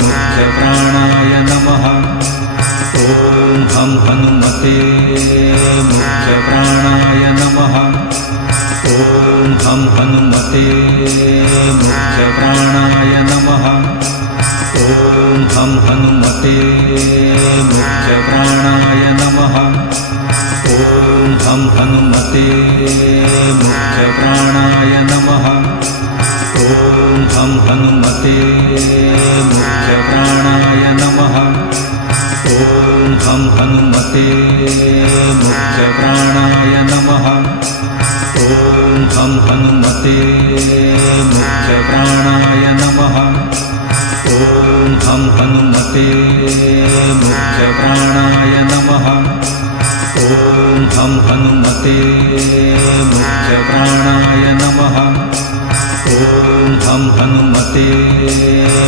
मुख्यप्राणाय नमः। ॐ हं हनुमते मुख्यप्राणाय नमः। ॐ हं हनुमते मुख्यप्राणाय नमः। ॐ हं हनुमते मुख्यप्राणाय नमः। ॐ हं हनुमते मुख्यप्राणाय नमः। ॐ हं हनुमते मुख्यप्राणाय नमः। ॐ हं हनुमते मुख्यप्राणाय नमः। ॐ हं हनुमते मुख्यप्राणाय नमः। ॐ हं हनुमते मुख्यप्राणाय नमः। ॐ हं हनुमते मुख्यप्राणाय नमः। ॐ हं हनुमते